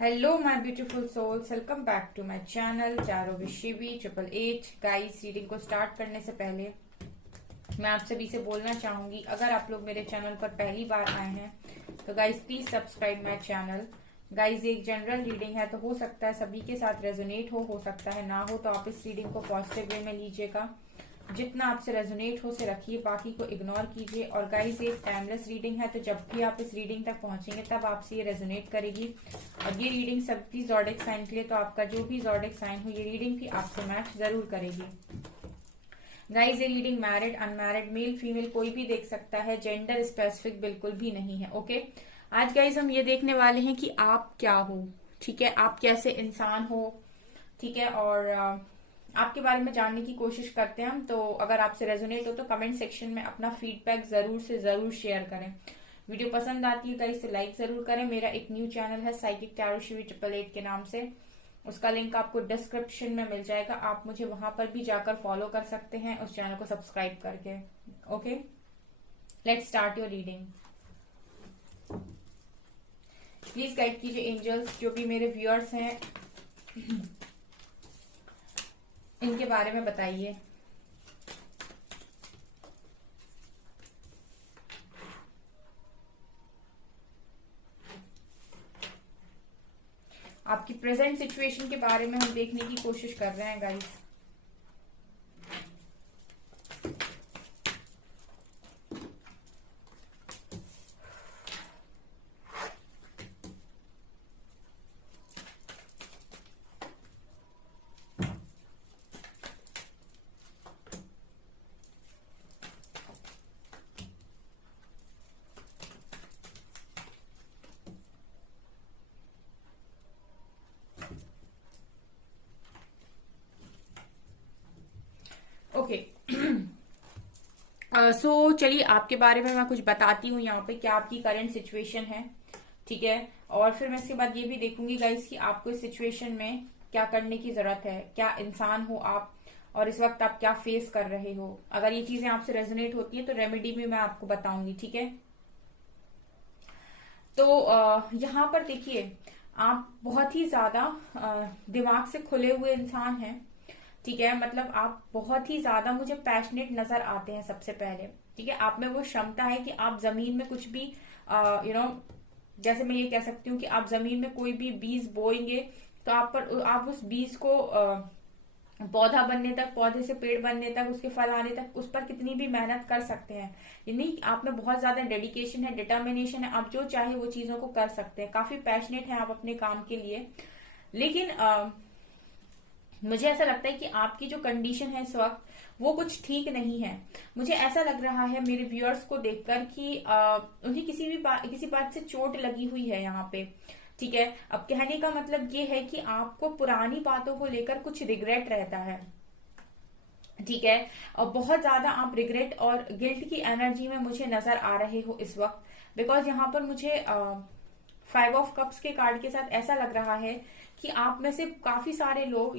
Hello my beautiful souls, welcome back to my channel चारों विशिवी 888। Guys, reading को start करने से पहले मैं आप सभी से बोलना चाहूंगी, अगर आप लोग मेरे चैनल पर पहली बार आए हैं तो guys please subscribe my channel. Guys, ये एक जनरल रीडिंग है तो हो सकता है सभी के साथ रेजोनेट हो सकता है ना हो, तो आप इस रीडिंग को पॉजिटिव वे में लीजिएगा। जितना आपसे रेजोनेट हो से रखिए, बाकी को इग्नोर कीजिए। और गाइस, ये एक टाइमलेस रीडिंग है तो जब भी आप इस रीडिंग तक पहुंचेंगे तब आपसे ये रेजोनेट करेगी। और ये रीडिंग सबकी ज़ोडिक साइन के लिए, तो आपका जो भी ज़ोडिक साइन हो ये रीडिंग भी आपसे मैच जरूर करेगी। गाइस, ये reading married unmarried male female कोई भी देख सकता है, जेंडर स्पेसिफिक बिल्कुल भी नहीं है। ओके, आज गाइस हम ये देखने वाले हैं कि आप क्या हो। ठीक है, आप कैसे इंसान हो। ठीक है, और आपके बारे में जानने की कोशिश करते हैं हम। तो अगर आपसे रेजोनेट हो तो कमेंट सेक्शन में अपना फीडबैक जरूर से जरूर शेयर करें। वीडियो पसंद आती है गाइस तो लाइक जरूर करें। मेरा एक न्यू चैनल है साइकिक टैरो शिवी 888 के नाम से, उसका लिंक आपको डिस्क्रिप्शन में मिल जाएगा। आप मुझे वहां पर भी जाकर फॉलो कर सकते हैं उस चैनल को सब्सक्राइब करके। Okay, let's start your reading. Please guide कीजिए एंजल्स, जो भी मेरे व्यूअर्स हैं इनके बारे में बताइए। आपकी प्रेजेंट सिचुएशन के बारे में हम देखने की कोशिश कर रहे हैं गाइस। ओके, सो चलिए आपके बारे में मैं कुछ बताती हूँ यहाँ पे, क्या आपकी करंट सिचुएशन है। ठीक है, और फिर मैं इसके बाद ये भी देखूंगी गाइस कि आपको इस सिचुएशन में क्या करने की जरूरत है, क्या इंसान हो आप और इस वक्त आप क्या फेस कर रहे हो। अगर ये चीजें आपसे रेजोनेट होती है तो रेमेडी भी मैं आपको बताऊंगी। ठीक है, तो यहाँ पर देखिए, आप बहुत ही ज्यादा दिमाग से खुले हुए इंसान हैं। ठीक है, मतलब आप बहुत ही ज्यादा मुझे पैशनेट नजर आते हैं सबसे पहले। ठीक है, आप में वो क्षमता है कि आप जमीन में कुछ भी जैसे मैं ये कह सकती हूँ कि आप जमीन में कोई भी बीज बोएंगे तो आप उस बीज को पौधा बनने तक, पौधे से पेड़ बनने तक, उसके फल आने तक उस पर कितनी भी मेहनत कर सकते हैं। यानी आप में बहुत ज्यादा डेडिकेशन है, डिटर्मिनेशन है, आप जो चाहे वो चीजों को कर सकते हैं। काफी पैशनेट है आप अपने काम के लिए। लेकिन मुझे ऐसा लगता है कि आपकी जो कंडीशन है इस वक्त वो कुछ ठीक नहीं है। मुझे ऐसा लग रहा है मेरे व्यूअर्स को देखकर कि उन्हें किसी बात से चोट लगी हुई है यहाँ पे। ठीक है, अब कहने का मतलब ये है कि आपको पुरानी बातों को लेकर कुछ रिग्रेट रहता है। ठीक है, और बहुत ज्यादा आप रिग्रेट और गिल्ट की एनर्जी में मुझे नजर आ रहे हो इस वक्त। बिकॉज यहाँ पर मुझे 5 ऑफ कप्स के कार्ड के साथ ऐसा लग रहा है कि आप में से काफी सारे लोग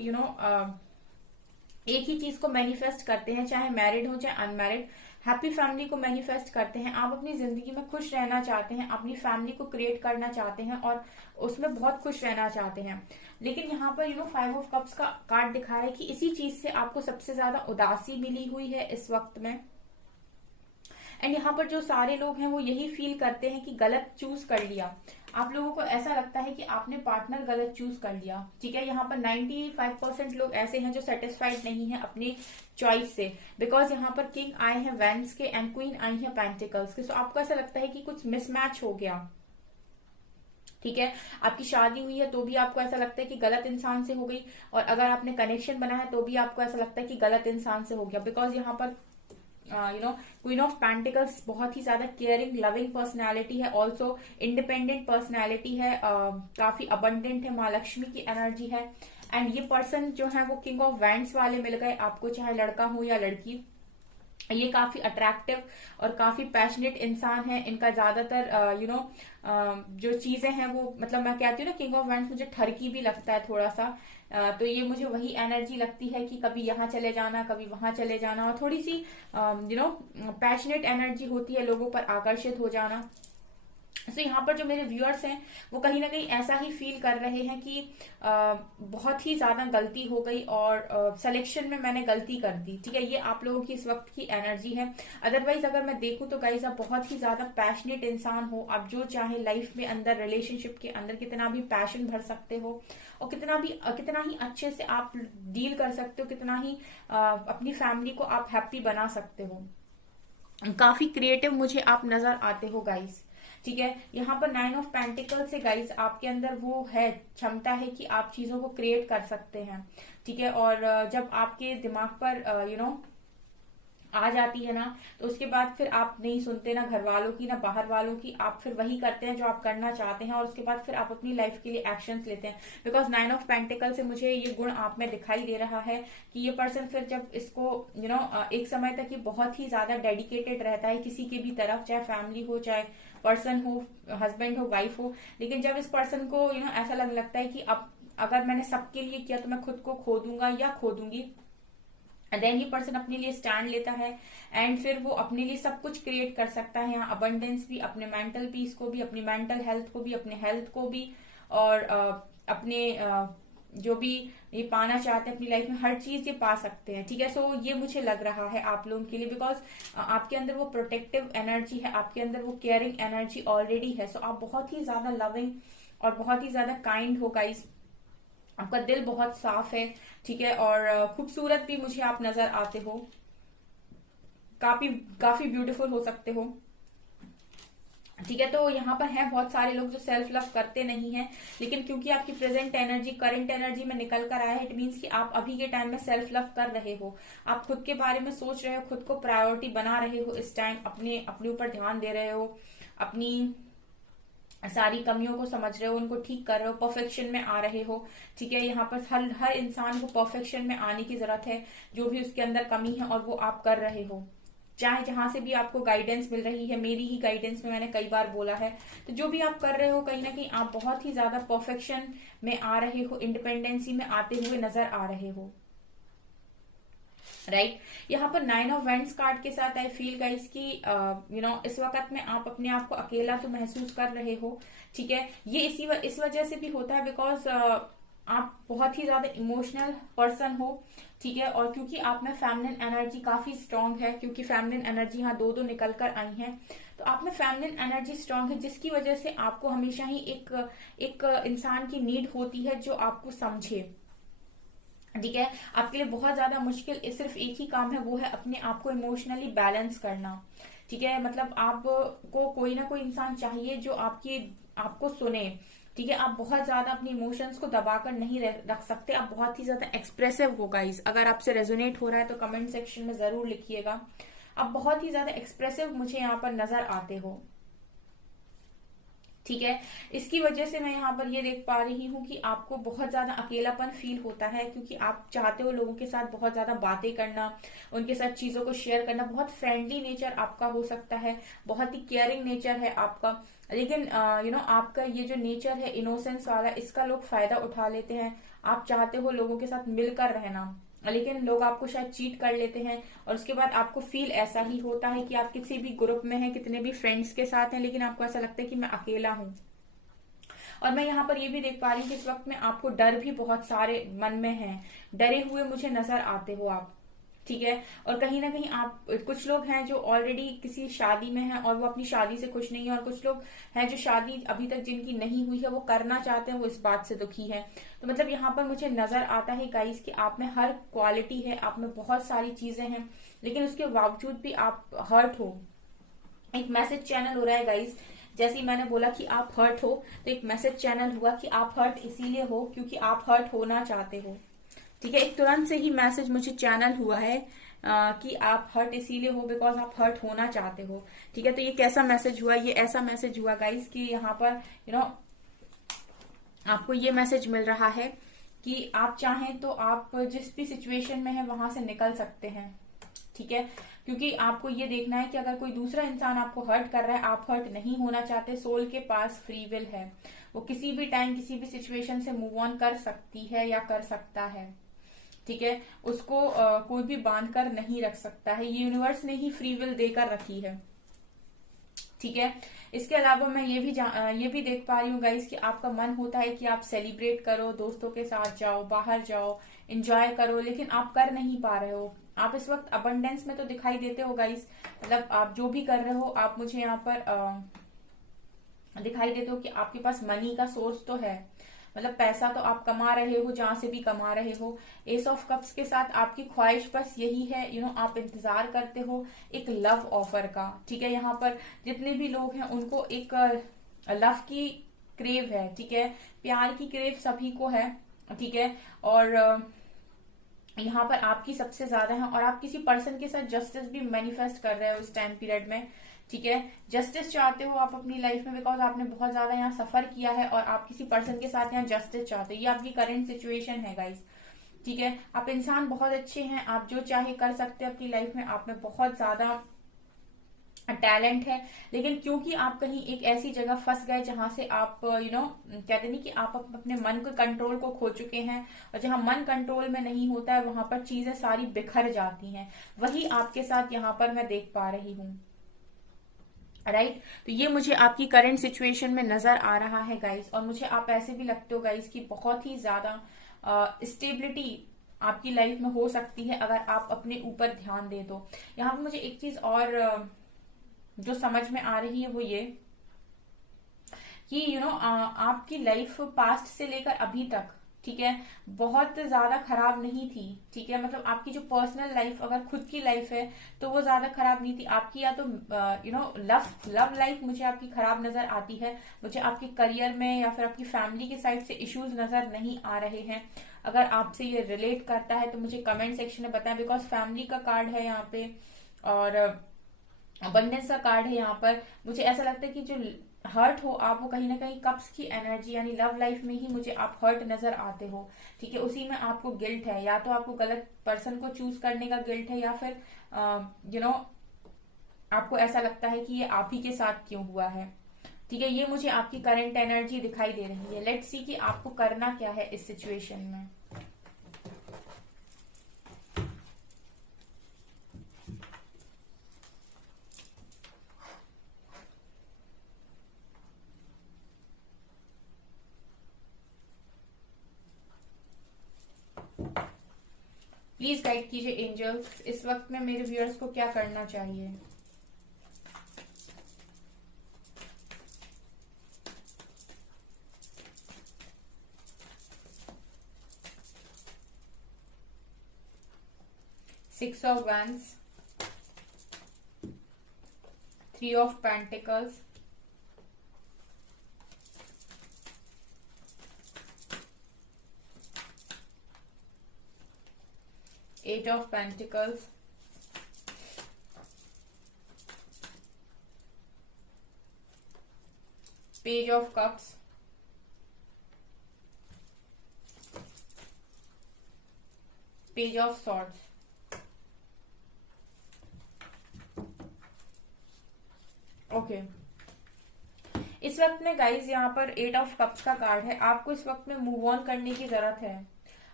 एक ही चीज को मैनिफेस्ट करते हैं, चाहे मैरिड हो चाहे अनमैरिड। हैप्पी फैमिली को मैनिफेस्ट करते हैं। आप अपनी जिंदगी में खुश रहना चाहते हैं, अपनी फैमिली को क्रिएट करना चाहते हैं और उसमें बहुत खुश रहना चाहते हैं। लेकिन यहाँ पर 5 ऑफ कप्स का कार्ड दिखा है कि इसी चीज से आपको सबसे ज्यादा उदासी मिली हुई है इस वक्त में। एंड यहाँ पर जो सारे लोग हैं वो यही फील करते हैं कि गलत चूज कर लिया। आप लोगों को ऐसा लगता है कि आपने पार्टनर गलत चूज कर लिया। ठीक है, यहाँ पर 95% लोग ऐसे हैं जो सेटिस्फाइड नहीं है अपनी चॉइस से। बिकॉज यहाँ पर किंग आए हैं वेंस के एंड क्वीन आई है पेंटिकल्स के। सो आपको ऐसा लगता है कि कुछ मिसमैच हो गया। ठीक है, आपकी शादी हुई है तो भी आपको ऐसा लगता है कि गलत इंसान से हो गई, और अगर आपने कनेक्शन बनाया है तो भी आपको ऐसा लगता है कि गलत इंसान से हो गया। बिकॉज यहाँ पर क्वीन ऑफ पेंटिकल्स बहुत ही ज्यादा केयरिंग लविंग पर्सनैलिटी है, ऑल्सो इंडिपेंडेंट पर्सनैलिटी है, काफी अबंडेंट है, माँ लक्ष्मी की एनर्जी है। एंड ये पर्सन जो है वो किंग ऑफ वैंड्स वाले मिल गए आपको, चाहे लड़का हो या लड़की। ये काफी अट्रैक्टिव और काफी पैशनेट इंसान है। इनका ज्यादातर जो चीजें हैं वो, मतलब मैं कहती हूँ ना किंग ऑफ वैंड्स मुझे ठरकी भी लगता है थोड़ा सा। तो ये मुझे वही एनर्जी लगती है कि कभी यहाँ चले जाना कभी वहां चले जाना, और थोड़ी सी पैशनेट एनर्जी होती है, लोगों पर आकर्षित हो जाना। तो यहाँ पर जो मेरे व्यूअर्स हैं वो कहीं ना कहीं ऐसा ही फील कर रहे हैं कि बहुत ही ज्यादा गलती हो गई और सिलेक्शन में मैंने गलती कर दी। ठीक है, ये आप लोगों की इस वक्त की एनर्जी है। अदरवाइज अगर मैं देखूं तो गाइज आप बहुत ही ज्यादा पैशनेट इंसान हो, आप जो चाहे लाइफ में अंदर रिलेशनशिप के अंदर कितना भी पैशन भर सकते हो और कितना ही अच्छे से आप डील कर सकते हो, कितना ही अपनी फैमिली को आप हैप्पी बना सकते हो। काफी क्रिएटिव मुझे आप नजर आते हो गाइस। ठीक है, यहाँ पर 9 ऑफ पेंटिकल से गाइस आपके अंदर वो है, क्षमता है कि आप चीजों को क्रिएट कर सकते हैं। ठीक है, और जब आपके दिमाग पर आ जाती है ना, तो उसके बाद फिर आप नहीं सुनते ना घर वालों की ना बाहर वालों की, आप फिर वही करते हैं जो आप करना चाहते हैं और उसके बाद फिर आप अपनी लाइफ के लिए एक्शंस लेते हैं। बिकॉज 9 ऑफ पेंटिकल से मुझे ये गुण आप में दिखाई दे रहा है कि ये पर्सन फिर जब इसको एक समय तक ये बहुत ही ज्यादा डेडिकेटेड रहता है किसी के भी तरफ, चाहे फैमिली हो, चाहे पर्सन हो, हस्बैंड हो, वाइफ हो। लेकिन जब इस पर्सन को ऐसा लगने लगता है कि अब अगर मैंने सबके लिए किया तो मैं खुद को खो दूंगा या खो दूंगी, देन ये पर्सन अपने लिए स्टैंड लेता है एंड फिर वो अपने लिए सब कुछ क्रिएट कर सकता है। यहाँ अबंडेंस भी, अपने मेंटल पीस को भी, अपनी मेंटल हेल्थ को भी, अपने हेल्थ को भी, और अपने जो भी ये पाना चाहते हैं अपनी लाइफ में, हर चीज ये पा सकते हैं। ठीक है, सो ये मुझे लग रहा है आप लोगों के लिए, बिकॉज आपके अंदर वो प्रोटेक्टिव एनर्जी है, आपके अंदर वो केयरिंग एनर्जी ऑलरेडी है। सो आप बहुत ही ज्यादा लविंग और बहुत ही ज्यादा काइंड हो गाइस, आपका दिल बहुत साफ है। ठीक है, और खूबसूरत भी मुझे आप नजर आते हो, काफी काफी ब्यूटीफुल हो सकते हो। ठीक है, तो यहाँ पर है बहुत सारे लोग जो सेल्फ लव करते नहीं हैं, लेकिन क्योंकि आपकी प्रेजेंट एनर्जी, करंट एनर्जी में निकल कर आया है, इट मीन्स कि आप अभी के टाइम में सेल्फ लव कर रहे हो, आप खुद के बारे में सोच रहे हो, खुद को प्रायोरिटी बना रहे हो, इस टाइम अपने ऊपर ध्यान दे रहे हो, अपनी सारी कमियों को समझ रहे हो, उनको ठीक कर रहे हो, परफेक्शन में आ रहे हो। ठीक है, यहाँ पर हर इंसान को परफेक्शन में आने की जरूरत है, जो भी उसके अंदर कमी है और वो आप कर रहे हो, चाहे जहां से भी आपको गाइडेंस मिल रही है। मेरी ही गाइडेंस में मैंने कई बार बोला है, तो जो भी आप कर रहे हो कहीं ना कहीं आप बहुत ही ज्यादा परफेक्शन में आ रहे हो, इंडिपेंडेंसी में आते हुए नजर आ रहे हो। राइट, यहाँ पर 9 ऑफ वेंड्स कार्ड के साथ आई फील गाइस कि इस वक्त में आप अपने आप को अकेला तो महसूस कर रहे हो। ठीक है, ये इस वजह से भी होता है बिकॉज आप बहुत ही ज्यादा इमोशनल पर्सन हो। ठीक है, और क्योंकि आप में फेमिनिन एनर्जी काफी स्ट्रांग है, क्योंकि फेमिनिन एनर्जी यहाँ दो निकल कर आई है, तो आप में फेमिनिन एनर्जी स्ट्रांग है, जिसकी वजह से आपको हमेशा ही एक इंसान की नीड होती है जो आपको समझे। ठीक है, आपके लिए बहुत ज्यादा मुश्किल सिर्फ एक ही काम है, वो है अपने आप को इमोशनली बैलेंस करना। ठीक है, मतलब आपको कोई ना कोई इंसान चाहिए जो आपको सुने। ठीक है, आप बहुत ज्यादा अपनी इमोशंस को दबाकर नहीं रख सकते, आप बहुत ही ज्यादा एक्सप्रेसिव हो गाइस। अगर आपसे रेजोनेट हो रहा है तो कमेंट सेक्शन में जरूर लिखिएगा, आप बहुत ही ज्यादा एक्सप्रेसिव मुझे यहाँ पर नजर आते हो। ठीक है, इसकी वजह से मैं यहाँ पर ये देख पा रही हूँ कि आपको बहुत ज्यादा अकेलापन फील होता है, क्योंकि आप चाहते हो लोगों के साथ बहुत ज्यादा बातें करना, उनके साथ चीजों को शेयर करना, बहुत फ्रेंडली नेचर आपका हो सकता है, बहुत ही केयरिंग नेचर है आपका। लेकिन आपका ये जो नेचर है इनोसेंस वाला, इसका लोग फायदा उठा लेते हैं। आप चाहते हो लोगों के साथ मिलकर रहना, लेकिन लोग आपको शायद चीट कर लेते हैं, और उसके बाद आपको फील ऐसा ही होता है कि आप किसी भी ग्रुप में हैं, कितने भी फ्रेंड्स के साथ हैं, लेकिन आपको ऐसा लगता है कि मैं अकेला हूं। और मैं यहाँ पर ये भी देख पा रही हूँ कि इस वक्त में आपको डर भी बहुत सारे मन में है, डरे हुए मुझे नजर आते हो आप। ठीक है, और कहीं ना कहीं आप, कुछ लोग हैं जो ऑलरेडी किसी शादी में हैं और वो अपनी शादी से खुश नहीं है, और कुछ लोग हैं जो शादी अभी तक जिनकी नहीं हुई है वो करना चाहते हैं, वो इस बात से दुखी है। तो मतलब यहाँ पर मुझे नजर आता है गाइस कि आप में हर क्वालिटी है, आप में बहुत सारी चीजें हैं, लेकिन उसके बावजूद भी आप हर्ट हो। एक मैसेज चैनल हो रहा है गाइस, जैसे ही मैंने बोला कि आप हर्ट हो, तो एक मैसेज चैनल हुआ कि आप हर्ट इसीलिए हो क्योंकि आप हर्ट होना चाहते हो। ठीक है, एक तुरंत से ही मैसेज मुझे चैनल हुआ है कि आप हर्ट इसीलिए हो बिकॉज आप हर्ट होना चाहते हो। ठीक है, तो ये कैसा मैसेज हुआ? ये ऐसा मैसेज हुआ गाइस कि यहाँ पर आपको ये मैसेज मिल रहा है कि आप चाहें तो आप जिस भी सिचुएशन में है वहां से निकल सकते हैं। ठीक है, क्योंकि आपको ये देखना है कि अगर कोई दूसरा इंसान आपको हर्ट कर रहा है, आप हर्ट नहीं होना चाहते। सोल के पास फ्री विल है, वो किसी भी टाइम किसी भी सिचुएशन से मूव ऑन कर सकती है या कर सकता है। ठीक है, उसको कोई भी बांध कर नहीं रख सकता है, ये यूनिवर्स ने ही फ्री विल देकर रखी है। ठीक है। इसके अलावा मैं ये भी देख पा रही हूँ गाइस कि आपका मन होता है कि आप सेलिब्रेट करो, दोस्तों के साथ जाओ, बाहर जाओ, एंजॉय करो, लेकिन आप कर नहीं पा रहे हो। आप इस वक्त अबंडेंस में तो दिखाई देते हो गाइस, मतलब आप जो भी कर रहे हो आप मुझे यहाँ पर दिखाई देते हो कि आपके पास मनी का सोर्स तो है, मतलब पैसा तो आप कमा रहे हो, जहां से भी कमा रहे हो। एस ऑफ कप्स के साथ आपकी ख्वाहिश बस यही है, आप इंतजार करते हो एक लव ऑफर का। ठीक है, यहाँ पर जितने भी लोग हैं उनको एक लव की क्रेव है। ठीक है, प्यार की क्रेव सभी को है। ठीक है, और यहाँ पर आपकी सबसे ज्यादा है, और आप किसी पर्सन के साथ जस्टिस भी मैनिफेस्ट कर रहे हो इस टाइम पीरियड में। ठीक है, जस्टिस चाहते हो आप अपनी लाइफ में, बिकॉज आपने बहुत ज्यादा यहाँ सफर किया है और आप किसी पर्सन के साथ यहाँ जस्टिस चाहते हो। ये आपकी करंट सिचुएशन है गाइस। ठीक है, आप इंसान बहुत अच्छे हैं, आप जो चाहे कर सकते हैं अपनी लाइफ में, आप में बहुत ज्यादा टैलेंट है, लेकिन क्योंकि आप कहीं एक ऐसी जगह फंस गए जहां से आप कहते नहीं कि आप अपने मन के कंट्रोल को खो चुके हैं, और जहां मन कंट्रोल में नहीं होता है वहां पर चीजें सारी बिखर जाती हैं। वही आपके साथ यहाँ पर मैं देख पा रही हूँ। राइट, तो ये मुझे आपकी करंट सिचुएशन में नजर आ रहा है गाइस, और मुझे आप ऐसे भी लगते हो गाइस कि बहुत ही ज्यादा स्टेबिलिटी आपकी लाइफ में हो सकती है अगर आप अपने ऊपर ध्यान दे तो। यहाँ पर मुझे एक चीज और जो समझ में आ रही है वो ये कि आपकी लाइफ पास्ट से लेकर अभी तक, ठीक है, बहुत ज्यादा खराब नहीं थी। ठीक है, मतलब आपकी जो पर्सनल लाइफ, अगर खुद की लाइफ है तो वो ज्यादा खराब नहीं थी आपकी, या तो लव लाइफ मुझे आपकी खराब नजर आती है। मुझे आपके करियर में या फिर आपकी फैमिली के साइड से इश्यूज नजर नहीं आ रहे हैं। अगर आपसे ये रिलेट करता है तो मुझे कमेंट सेक्शन में बताएं, बिकॉज फैमिली का कार्ड है यहाँ पे और अबंडेंस का कार्ड है यहाँ पर। मुझे ऐसा लगता है कि जो हर्ट हो आप, वो कहीं ना कहीं कप्स की एनर्जी यानी लव लाइफ में ही मुझे आप हर्ट नजर आते हो। ठीक है, उसी में आपको गिल्ट है, या तो आपको गलत पर्सन को चूज करने का गिल्ट है, या फिर आपको ऐसा लगता है कि ये आप ही के साथ क्यों हुआ है। ठीक है, ये मुझे आपकी करंट एनर्जी दिखाई दे रही है। लेट्स सी कि आपको करना क्या है इस सिचुएशन में। प्लीज गाइड कीजिए एंजल्स, इस वक्त में मेरे व्यूअर्स को क्या करना चाहिए। Six of wands, three of pentacles, eight of pentacles, page of cups, page of swords. Okay, इस वक्त में गाइज यहाँ पर एट ऑफ कप्स का कार्ड है। आपको इस वक्त में मूव ऑन करने की जरूरत है,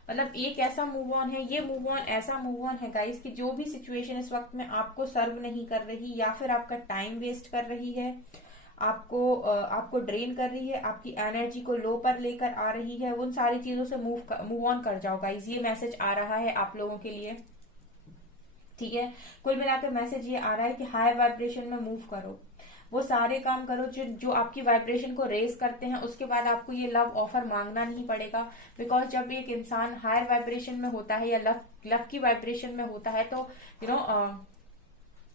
मतलब एक ऐसा मूव ऑन है, ये मूव ऑन ऐसा मूव ऑन है गाइस कि जो भी सिचुएशन इस वक्त में आपको सर्व नहीं कर रही, या फिर आपका टाइम वेस्ट कर रही है, आपको ड्रेन कर रही है, आपकी एनर्जी को लो पर लेकर आ रही है, उन सारी चीजों से मूव ऑन कर जाओ गाइस। ये मैसेज आ रहा है आप लोगों के लिए। ठीक है, कुल मिलाकर मैसेज ये आ रहा है कि हायर वाइब्रेशन में मूव करो, वो सारे काम करो जो आपकी वाइब्रेशन को रेज करते हैं। उसके बाद आपको ये लव ऑफर मांगना नहीं पड़ेगा, बिकॉज जब एक इंसान हायर वाइब्रेशन में होता है या लव की वाइब्रेशन में होता है तो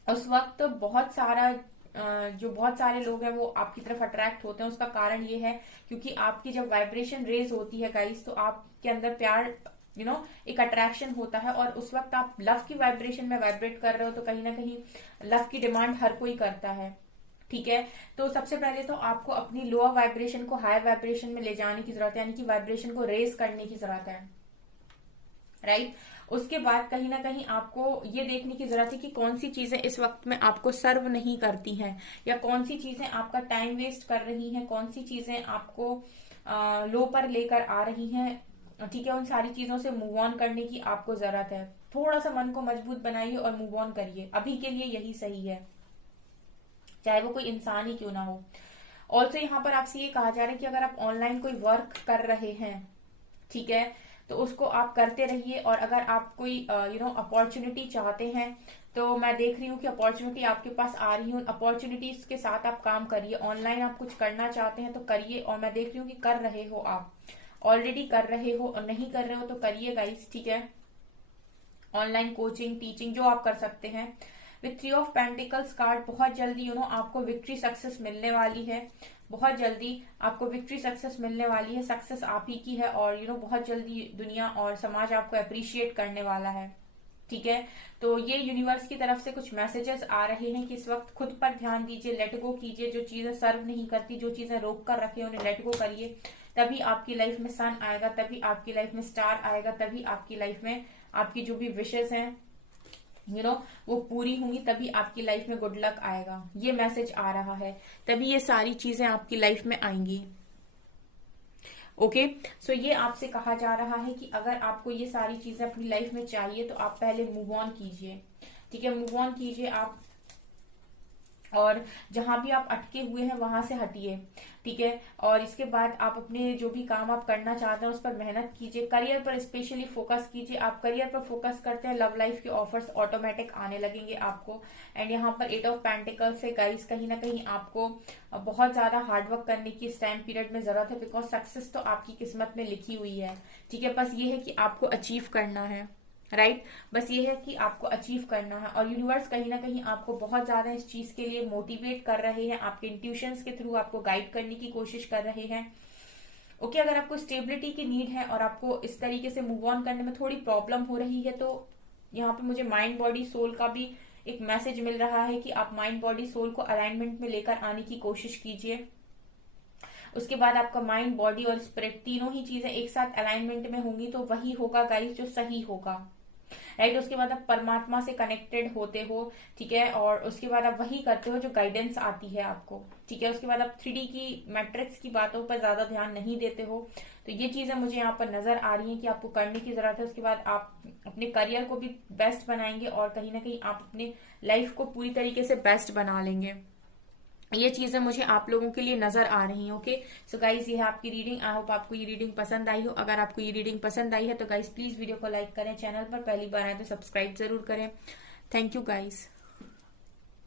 उस वक्त बहुत सारे लोग हैं वो आपकी तरफ अट्रैक्ट होते हैं। उसका कारण ये है क्योंकि आपकी जब वाइब्रेशन रेज होती है गाइस तो आपके अंदर प्यार एक अट्रैक्शन होता है, और उस वक्त आप लव की वाइब्रेशन में वाइब्रेट कर रहे हो तो कहीं ना कहीं लव की डिमांड हर कोई करता है। ठीक है, तो सबसे पहले तो आपको अपनी लोअर वाइब्रेशन को हायर वाइब्रेशन में ले जाने की जरूरत है, यानी कि वाइब्रेशन को रेज करने की जरूरत है। राइट, उसके बाद कहीं ना कहीं आपको ये देखने की जरूरत है कि कौन सी चीजें इस वक्त में आपको सर्व नहीं करती हैं, या कौन सी चीजें आपका टाइम वेस्ट कर रही हैं, कौन सी चीजें आपको लो पर लेकर आ रही हैं। ठीक है, उन सारी चीजों से मूव ऑन करने की आपको जरूरत है। थोड़ा सा मन को मजबूत बनाइए और मूव ऑन करिए, अभी के लिए यही सही है। चाहे वो कोई इंसान ही क्यों ना हो। ऑल्सो यहाँ पर आपसे ये कहा जा रहा है कि अगर आप ऑनलाइन कोई वर्क कर रहे हैं, ठीक है, तो उसको आप करते रहिए। और अगर आप कोई अपॉर्चुनिटी चाहते हैं, तो मैं देख रही हूँ कि अपॉर्चुनिटी आपके पास आ रही है, अपॉर्चुनिटीज के साथ आप काम करिए। ऑनलाइन आप कुछ करना चाहते हैं तो करिए, और मैं देख रही हूँ कि कर रहे हो, आप ऑलरेडी कर रहे हो, और नहीं कर रहे हो तो करिए गाइस, ठीक है। ऑनलाइन कोचिंग, टीचिंग जो आप कर सकते हैं। विथ 3 ऑफ पेंटिकल्स कार्ड, बहुत जल्दी आपको विक्ट्री सक्सेस मिलने वाली है। बहुत जल्दी आपको विक्ट्री सक्सेस मिलने वाली है। सक्सेस आप ही की है, और बहुत जल्दी दुनिया और समाज आपको अप्रिशिएट करने वाला है, ठीक है। तो ये यूनिवर्स की तरफ से कुछ मैसेजेस आ रहे हैं कि इस वक्त खुद पर ध्यान दीजिए, लेट गो कीजिए। जो चीजें सर्व नहीं करती, जो चीजें रोक कर रखे उन्हें लेट गो करिए। तभी आपकी लाइफ में सन आएगा, तभी आपकी लाइफ में स्टार आएगा, तभी आपकी लाइफ में आपकी जो भी विशेष हैं वो पूरी होंगी, तभी आपकी लाइफ में गुड लक आएगा। ये मैसेज आ रहा है, तभी ये सारी चीजें आपकी लाइफ में आएंगी। ओके, सो ये आपसे कहा जा रहा है कि अगर आपको ये सारी चीजें अपनी लाइफ में चाहिए तो आप पहले मूव ऑन कीजिए, ठीक है। मूव ऑन कीजिए आप, और जहां भी आप अटके हुए हैं वहां से हटिए, ठीक है। और इसके बाद आप अपने जो भी काम आप करना चाहते हैं उस पर मेहनत कीजिए। करियर पर स्पेशली फोकस कीजिए। आप करियर पर फोकस करते हैं, लव लाइफ के ऑफर्स ऑटोमेटिक आने लगेंगे आपको। एंड यहाँ पर 8 ऑफ पेंटिकल्स से गाइस, कहीं ना कहीं आपको बहुत ज्यादा हार्डवर्क करने की इस टाइम पीरियड में जरूरत है, बिकॉज सक्सेस तो आपकी किस्मत में लिखी हुई है, ठीक है। बस ये है कि आपको अचीव करना है, राइट। बस ये है कि आपको अचीव करना है, और यूनिवर्स कहीं ना कहीं आपको बहुत ज्यादा इस चीज के लिए मोटिवेट कर रहे हैं, आपके इंट्यूशंस के थ्रू आपको गाइड करने की कोशिश कर रहे हैं। ओके, अगर आपको स्टेबिलिटी की नीड है और आपको इस तरीके से मूव ऑन करने में थोड़ी प्रॉब्लम हो रही है, तो यहाँ पे मुझे माइंड बॉडी सोल का भी एक मैसेज मिल रहा है कि आप माइंड बॉडी सोल को अलाइनमेंट में लेकर आने की कोशिश कीजिए। उसके बाद आपका माइंड बॉडी और स्पिरिट तीनों ही चीजें एक साथ अलाइनमेंट में होंगी, तो वही होगा गाइस जो सही होगा, राइट। उसके बाद आप परमात्मा से कनेक्टेड होते हो, ठीक है। और उसके बाद आप वही करते हो जो गाइडेंस आती है आपको, ठीक है। उसके बाद आप 3D की मैट्रिक्स की बातों पर ज्यादा ध्यान नहीं देते हो। तो ये चीजें मुझे यहाँ पर नजर आ रही हैं कि आपको करने की जरूरत है। उसके बाद आप अपने करियर को भी बेस्ट बनाएंगे, और कहीं ना कहीं आप अपने लाइफ को पूरी तरीके से बेस्ट बना लेंगे। ये चीजें मुझे आप लोगों के लिए नजर आ रही हैं। ओके, सो गाइज ये है आपकी रीडिंग। आई होप आपको ये रीडिंग पसंद आई हो। अगर आपको ये रीडिंग पसंद आई है तो गाइज प्लीज वीडियो को लाइक करें, चैनल पर पहली बार आए तो सब्सक्राइब जरूर करें। Thank you guys.